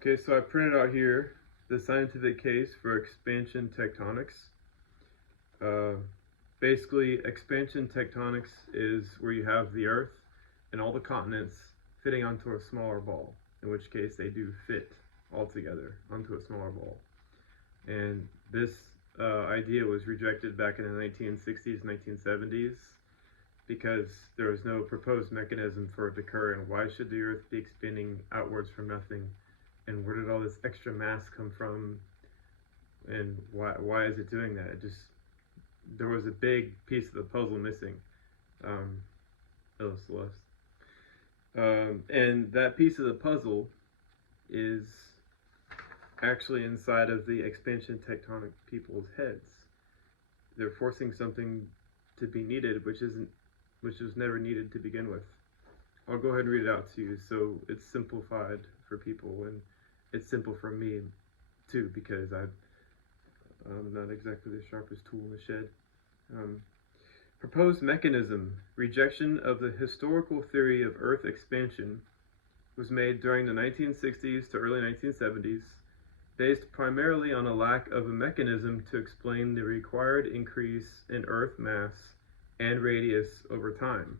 Okay, so I printed out here the scientific case for expansion tectonics. Uh, Basically, expansion tectonics is where you have the Earth and all the continents fitting onto a smaller ball, in which case they do fit all together onto a smaller ball. And this idea was rejected back in the 1960s, 1970s, because there was no proposed mechanism for it to occur, and why should the Earth be expanding outwards from nothing? And where did all this extra mass come from? And why is it doing that? It just there was a big piece of the puzzle missing. Um, Hello, Celeste. And that piece of the puzzle is actually inside of the expansion tectonic people's heads. They're forcing something to be needed, which was never needed to begin with. I'll go ahead and read it out to you so it's simplified for people, and it's simple for me too, because I'm not exactly the sharpest tool in the shed. Um, Proposed mechanism: rejection of the historical theory of Earth expansion was made during the 1960s to early 1970s, based primarily on a lack of a mechanism to explain the required increase in Earth mass and radius over time.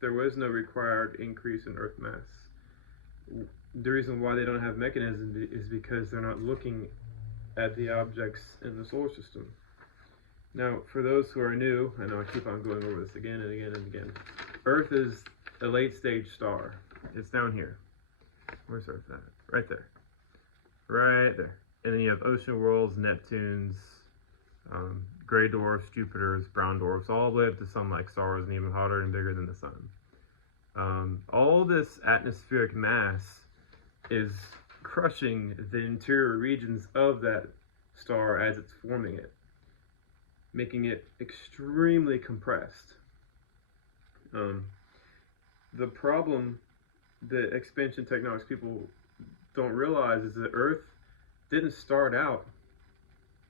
There was no required increase in Earth mass. The reason why they don't have mechanisms is because they're not looking at the objects in the solar system. Now, for those who are new, I know I keep on going over this again and again and again. Earth is a late stage star. It's down here. Where's Earth at? Right there. Right there. And then you have ocean worlds, Neptunes, gray dwarfs, Jupiters, brown dwarfs, all the way up to sun-like stars and even hotter and bigger than the sun. All this atmospheric mass is crushing the interior regions of that star as it's forming it, making it extremely compressed. The problem that expansion tectonics people don't realize is that Earth didn't start out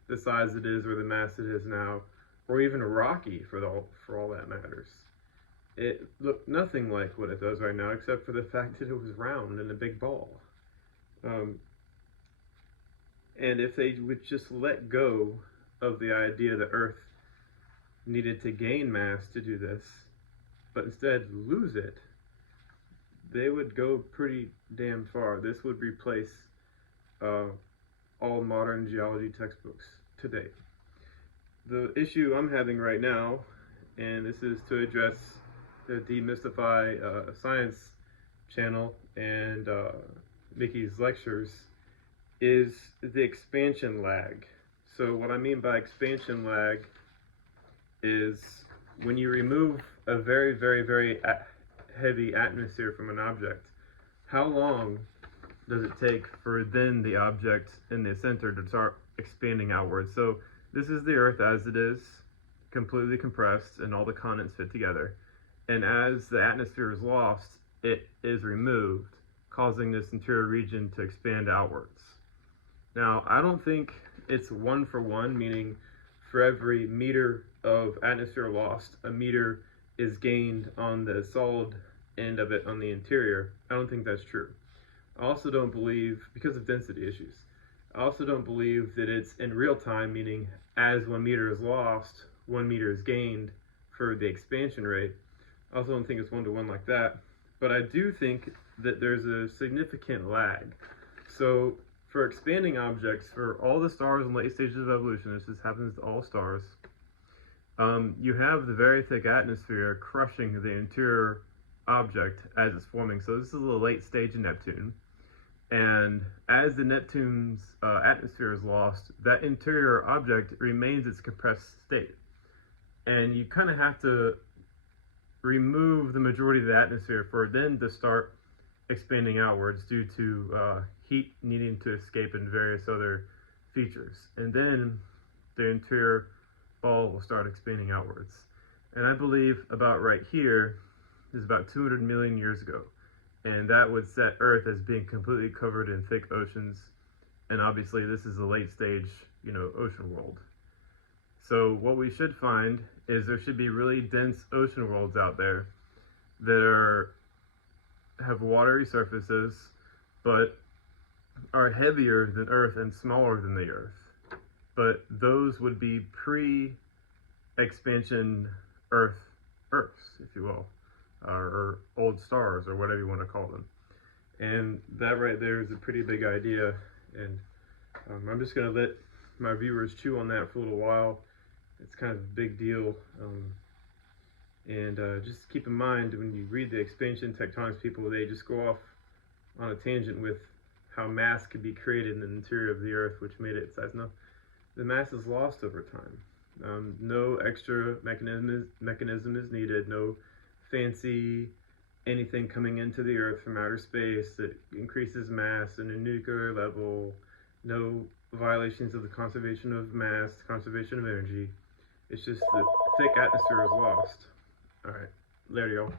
the size it is or the mass it is now, or even rocky for all that matters. It looked nothing like what it does right now, except for the fact that it was round and a big ball. And if they would just let go of the idea that Earth needed to gain mass to do this, but instead lose it, they would go pretty damn far. This would replace all modern geology textbooks to date. The issue I'm having right now, and this is to address the Demystify Science channel and Mickey's lectures, is the expansion lag. So what I mean by expansion lag is when you remove a very, very, very heavy atmosphere from an object, how long does it take for then the object in the center to start expanding outwards? So this is the Earth as it is, completely compressed, and all the continents fit together. And as the atmosphere is lost, it is removed, causing this interior region to expand outwards. Now, I don't think it's one for one, meaning for every meter of atmosphere lost, a meter is gained on the solid end of it on the interior. I don't think that's true. I also don't believe, because of density issues, I also don't believe that it's in real time, meaning as 1 meter is lost, 1 meter is gained for the expansion rate. I also don't think it's one-to-one like that. But I do think that there's a significant lag. So for expanding objects, for all the stars in late stages of evolution, this just happens to all stars, you have the very thick atmosphere crushing the interior object as it's forming. So this is a late stage of Neptune. And as the Neptune's atmosphere is lost, that interior object remains its compressed state. And you kind of have to remove the majority of the atmosphere for it then to start expanding outwards due to heat needing to escape and various other features. And then the interior ball will start expanding outwards. And I believe about right here is about 200 million years ago. And that would set Earth as being completely covered in thick oceans. And obviously this is a late stage, ocean world. So what we should find is there should be really dense ocean worlds out there that are have watery surfaces, but are heavier than Earth and smaller than the Earth. But those would be pre-expansion Earths, if you will, or old stars, or whatever you want to call them. And that right there is a pretty big idea, and I'm just going to let my viewers chew on that for a little while. It's kind of a big deal. And just keep in mind, when you read the expansion tectonics people, they just go off on a tangent with how mass could be created in the interior of the Earth, which made it its size. No, the mass is lost over time. No extra mechanism is needed. No fancy anything coming into the Earth from outer space that increases mass in a nuclear level. No violations of the conservation of mass, conservation of energy. It's just the thick atmosphere is lost. All right, later, y'all.